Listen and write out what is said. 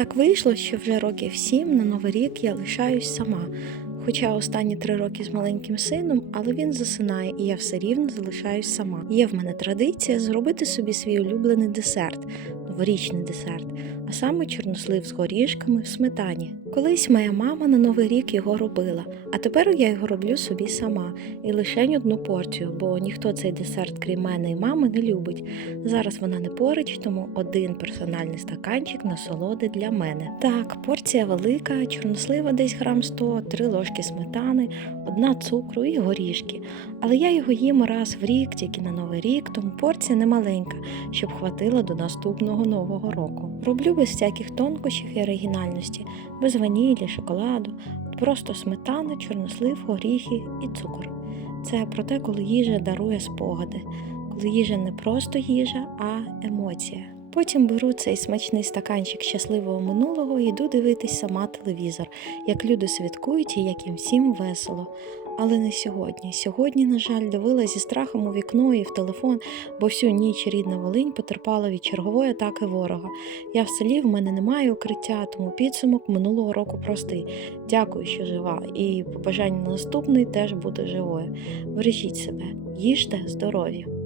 Так вийшло, що вже років сім на новий рік я лишаюсь сама. Хоча останні три роки з маленьким сином, але він засинає, і я все рівно залишаюсь сама. Є в мене традиція зробити собі свій улюблений десерт, новорічний десерт, а саме чорнослив з горішками в сметані. Колись моя мама на новий рік його робила, а тепер я його роблю собі сама і лише одну порцію, бо ніхто цей десерт, крім мене і мами, не любить. Зараз вона не поруч, тому один персональний стаканчик насолоди для мене. Так, порція велика, чорнослива десь грам 100, три ложки сметани, одна цукру і горішки. Але я його їм раз в рік, тільки на новий рік, тому порція не маленька, щоб хватило до наступного нового року. Роблю без всяких тонкощів і оригінальності, без ванілі, шоколаду, просто сметана, чорнослив, горіхи і цукор. Це про те, коли їжа дарує спогади, коли їжа не просто їжа, а емоція. Потім беру цей смачний стаканчик щасливого минулого і йду дивитись сама телевізор, як люди святкують і як їм всім весело. Але не сьогодні. Сьогодні, на жаль, дивилась зі страхом у вікно і в телефон, бо всю ніч рідна Волинь потерпала від чергової атаки ворога. Я в селі, в мене немає укриття, тому підсумок минулого року простий. Дякую, що жива, і побажання на наступний теж бути живою. Бережіть себе, їжте здоров'я.